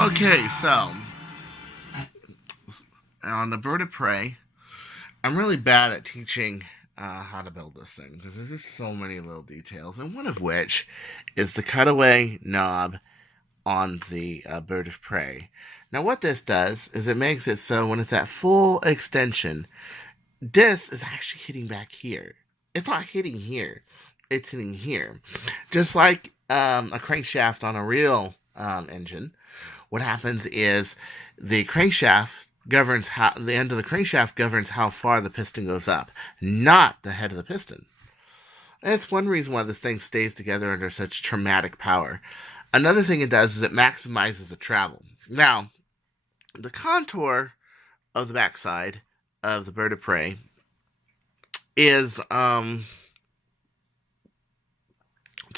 Okay, so on the bird of prey, I'm really bad at teaching how to build this thing because there's just so many little details, and one of which is the cutaway knob on the bird of prey. Now, what this does is it makes it so when it's at full extension, this is actually hitting back here. It's not hitting here, it's hitting here. Just like a crankshaft on a real engine, what happens is the crankshaft governs how the end of the crankshaft governs how far the piston goes up, not the head of the piston. And it's one reason why this thing stays together under such traumatic power. Another thing it does is it maximizes the travel. Now, the contour of the backside of the bird of prey is it's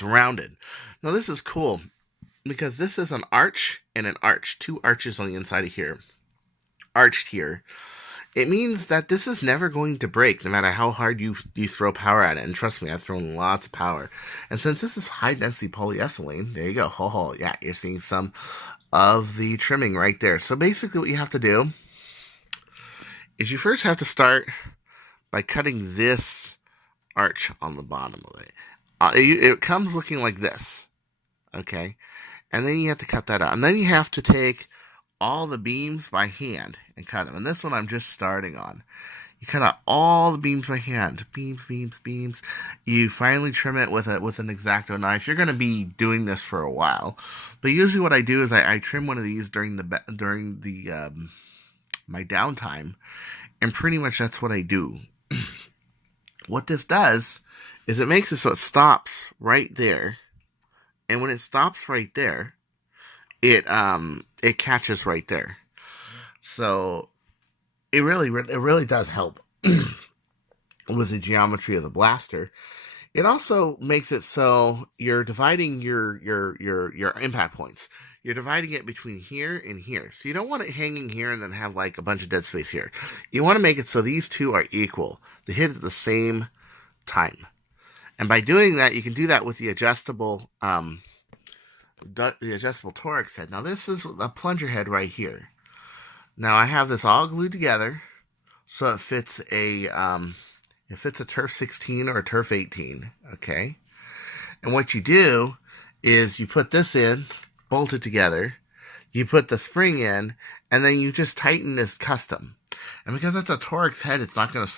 rounded. Now this is cool because this is an arch and an arch, two arches on the inside of here, arched here. It means that this is never going to break, no matter how hard you throw power at it. And trust me, I've thrown lots of power. And since this is high-density polyethylene, there you go. Oh, yeah, you're seeing some of the trimming right there. So basically what you have to do is you first have to start by cutting this arch on the bottom of it. It comes looking like this, okay? And then you have to cut that out. And then you have to take all the beams by hand and cut them. And this one I'm just starting on. You cut out all the beams by hand. Beams, beams, beams. You finally trim it with an X-Acto knife. You're going to be doing this for a while. But usually what I do is I trim one of these during my downtime. And pretty much that's what I do. What this does is it makes it so it stops right there. And when it stops right there, it catches right there. So it really does help with the geometry of the blaster. It also makes it so you're dividing your impact points. You're dividing it between here and here. So you don't want it hanging here and then have like a bunch of dead space here. You want to make it so these two are equal. They hit at the same time. And by doing that, you can do that with the adjustable Torx head. Now this is a plunger head right here. Now I have this all glued together so it fits a turf 16 or a turf 18. Okay, and what you do is you put this in, bolt it together, you put the spring in, and then you just tighten this custom. And because it's a Torx head, it's not gonna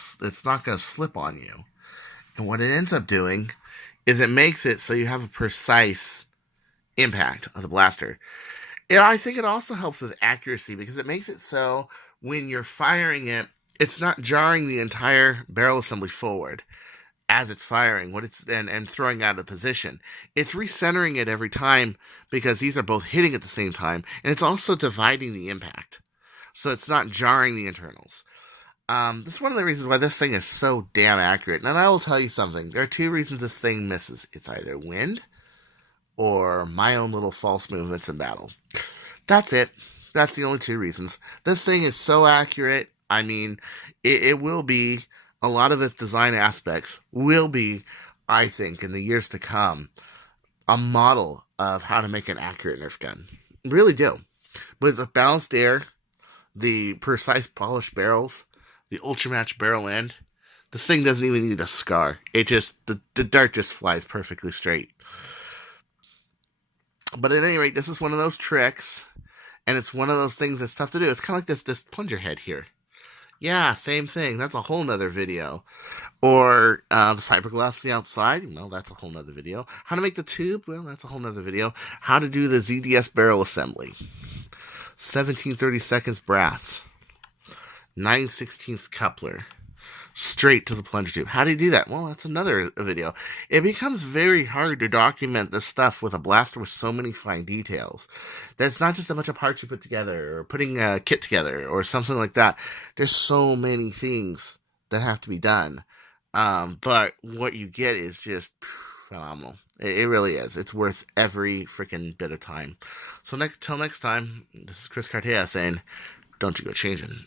slip on you. And what it ends up doing is it makes it so you have a precise impact of the blaster. I think it also helps with accuracy because it makes it so when you're firing it, it's not jarring the entire barrel assembly forward as it's firing and throwing out of position. It's recentering it every time because these are both hitting at the same time, and it's also dividing the impact. So it's not jarring the internals. This is one of the reasons why this thing is so damn accurate. And I will tell you something. There are two reasons this thing misses. It's either wind or my own little false movements in battle. That's it. That's the only two reasons. This thing is so accurate. I mean, it will be, a lot of its design aspects will be, I think, in the years to come, a model of how to make an accurate Nerf gun. Really do. With the balanced air, the precise polished barrels, the ultra match barrel end, this thing doesn't even need a scar. It just, the dart just flies perfectly straight. But at any rate, this is one of those tricks, and it's one of those things that's tough to do. It's kind of like this plunger head here. Yeah, same thing. That's a whole nother video. Or the fiberglass on the outside. Well, that's a whole nother video. How to make the tube. Well, that's a whole nother video. How to do the ZDS barrel assembly. 17/32 brass. 9/16 coupler. Straight to the plunger tube. How do you do that? Well, that's another video. It becomes very hard to document this stuff with a blaster with so many fine details. That's not just a bunch of parts you put together or putting a kit together or something like that. There's so many things that have to be done. But what you get is just phenomenal. It really is. It's worth every freaking bit of time. So till next time, this is Chris Cartea saying, don't you go changing.